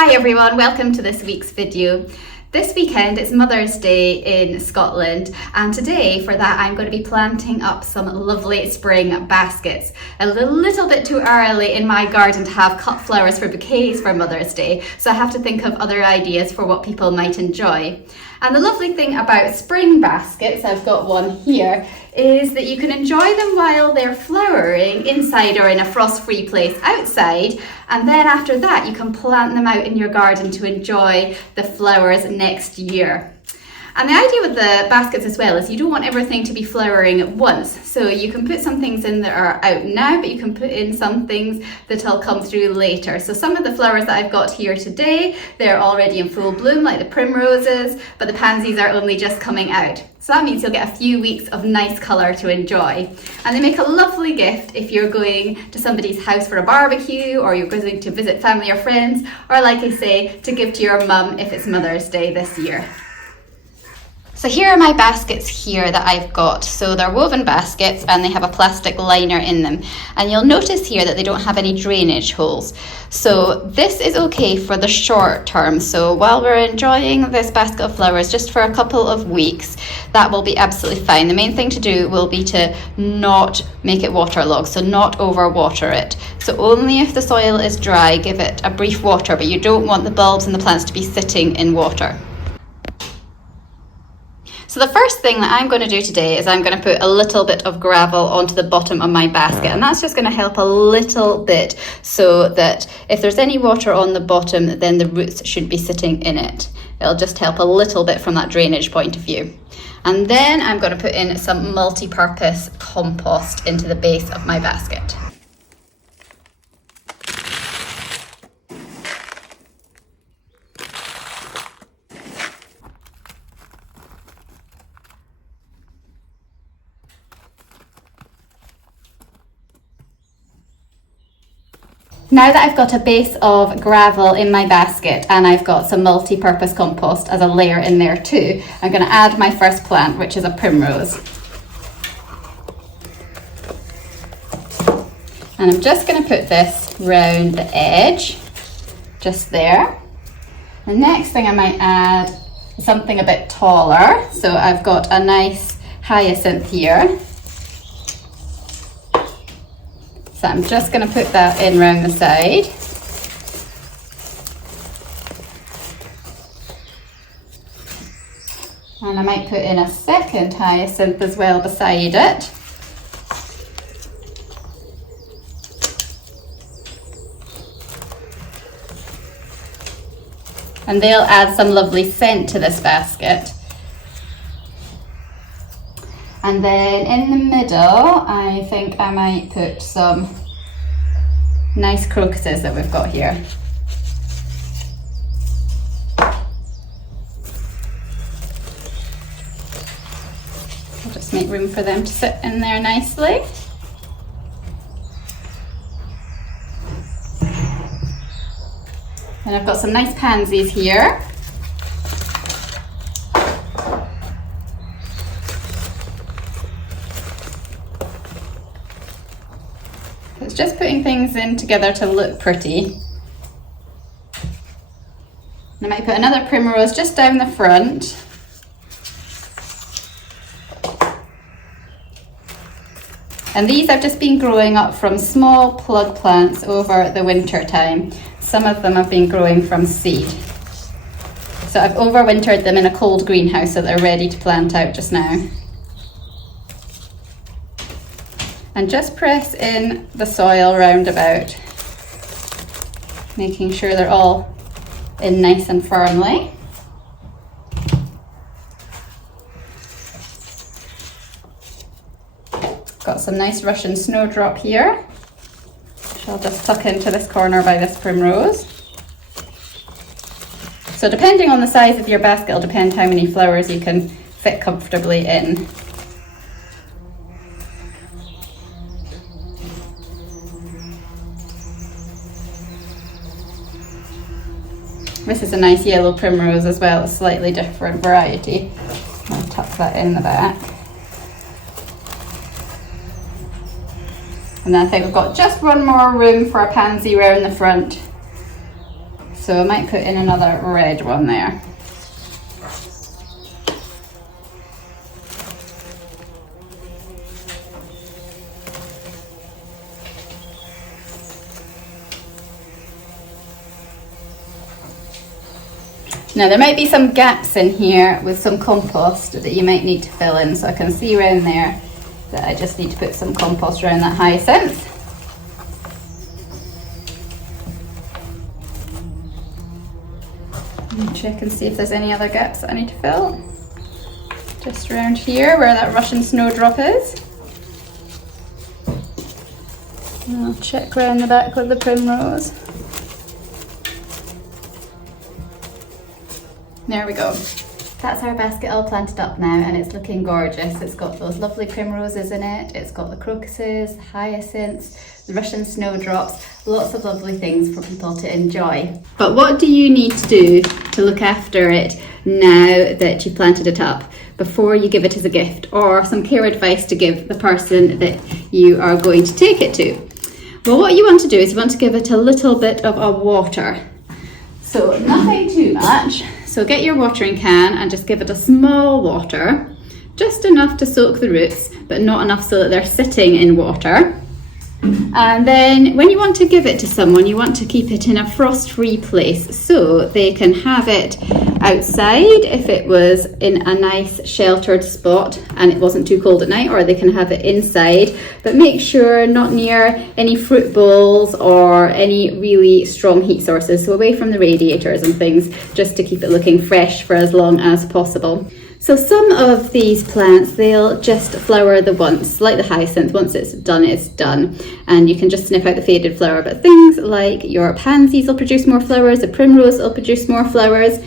Hi everyone, welcome to this week's video. This weekend it's Mother's Day in Scotland, and today for that I'm going to be planting up some lovely spring baskets. A little bit too early in my garden to have cut flowers for bouquets for Mother's Day, so I have to think of other ideas for what people might enjoy. And the lovely thing about spring baskets, I've got one here, is that you can enjoy them while they're flowering inside or in a frost-free place outside, and then after that you can plant them out in your garden to enjoy the flowers next year. And the idea with the baskets as well is you don't want everything to be flowering at once. So you can put some things in that are out now, but you can put in some things that'll come through later. So some of the flowers that I've got here today, they're already in full bloom, like the primroses, but the pansies are only just coming out. So that means you'll get a few weeks of nice colour to enjoy. And they make a lovely gift if you're going to somebody's house for a barbecue, or you're going to visit family or friends, or like I say, to give to your mum if it's Mother's Day this year. So here are my baskets here that I've got. So they're woven baskets and they have a plastic liner in them. And you'll notice here that they don't have any drainage holes. So this is okay for the short term. So while we're enjoying this basket of flowers just for a couple of weeks, that will be absolutely fine. The main thing to do will be to not make it waterlogged, so not overwater it. So only if the soil is dry, give it a brief water, but you don't want the bulbs and the plants to be sitting in water. So the first thing that I'm going to do today is I'm going to put a little bit of gravel onto the bottom of my basket, and that's just going to help a little bit so that if there's any water on the bottom, then the roots should be sitting in it. It'll just help a little bit from that drainage point of view. And then I'm going to put in some multi-purpose compost into the base of my basket. Now that I've got a base of gravel in my basket and I've got some multi-purpose compost as a layer in there too, I'm going to add my first plant, which is a primrose. And I'm just going to put this round the edge, just there. The next thing I might add is something a bit taller. So I've got a nice hyacinth here. So I'm just going to put that in round the side. And I might put in a second hyacinth as well beside it. And they'll add some lovely scent to this basket. And then in the middle, I think I might put some nice crocuses that we've got here. I'll just make room for them to sit in there nicely. And I've got some nice pansies here. It's just putting things in together to look pretty. And I might put another primrose just down the front. And these have just been growing up from small plug plants over the winter time. Some of them have been growing from seed. So I've overwintered them in a cold greenhouse so they're ready to plant out just now. And just press in the soil round about, making sure they're all in nice and firmly. Got some nice Russian snowdrop here, which I'll just tuck into this corner by this primrose. So depending on the size of your basket, it'll depend how many flowers you can fit comfortably in. This is a nice yellow primrose as well, a slightly different variety. I'll tuck that in the back. And then I think we've got just one more room for a pansy round the front. So I might put in another red one there. Now there might be some gaps in here with some compost that you might need to fill in, so I can see around there that I just need to put some compost around that hyacinth. And check and see if there's any other gaps that I need to fill. Just around here where that Russian snowdrop is. And I'll check around the back with the primrose. There we go. That's our basket all planted up now, and it's looking gorgeous. It's got those lovely primroses in it, it's got the crocuses, the hyacinths, the Russian snowdrops, lots of lovely things for people to enjoy. But what do you need to do to look after it now that you've planted it up before you give it as a gift, or some care advice to give the person that you are going to take it to? Well, what you want to do is you want to give it a little bit of a water. So nothing too much. So get your watering can and just give it a small water, just enough to soak the roots, but not enough so that they're sitting in water. And then when you want to give it to someone, you want to keep it in a frost-free place so they can have it outside if it was in a nice sheltered spot and it wasn't too cold at night, or they can have it inside, but make sure not near any fruit bowls or any really strong heat sources, so away from the radiators and things, just to keep it looking fresh for as long as possible. So some of these plants, they'll just flower the once, like the hyacinth. Once it's done, it's done. And you can just sniff out the faded flower. But things like your pansies will produce more flowers, the primrose will produce more flowers.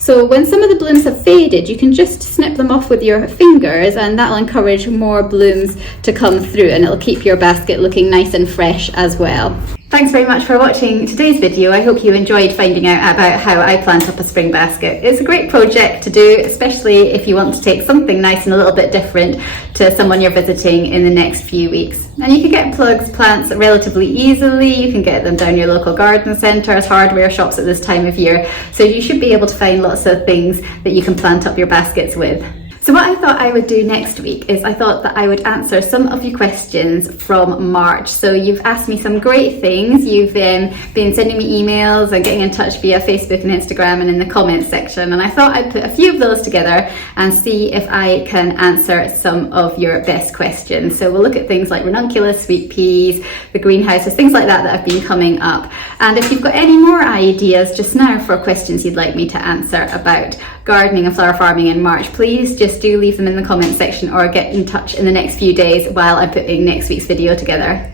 So when some of the blooms have faded, you can just snip them off with your fingers, and that'll encourage more blooms to come through, and it'll keep your basket looking nice and fresh as well. Thanks very much for watching today's video. I hope you enjoyed finding out about how I plant up a spring basket. It's a great project to do, especially if you want to take something nice and a little bit different to someone you're visiting in the next few weeks. And you can get plants relatively easily. You can get them down your local garden centres, hardware shops at this time of year. So you should be able to find lots of things that you can plant up your baskets with. So what I thought I would do next week is I thought that I would answer some of your questions from March. So you've asked me some great things. You've been sending me emails and getting in touch via Facebook and Instagram and in the comments section. And I thought I'd put a few of those together and see if I can answer some of your best questions. So we'll look at things like ranunculus, sweet peas, the greenhouses, things like that have been coming up. And if you've got any more ideas just now for questions you'd like me to answer about gardening and flower farming in March, please just do leave them in the comment section or get in touch in the next few days while I'm putting next week's video together.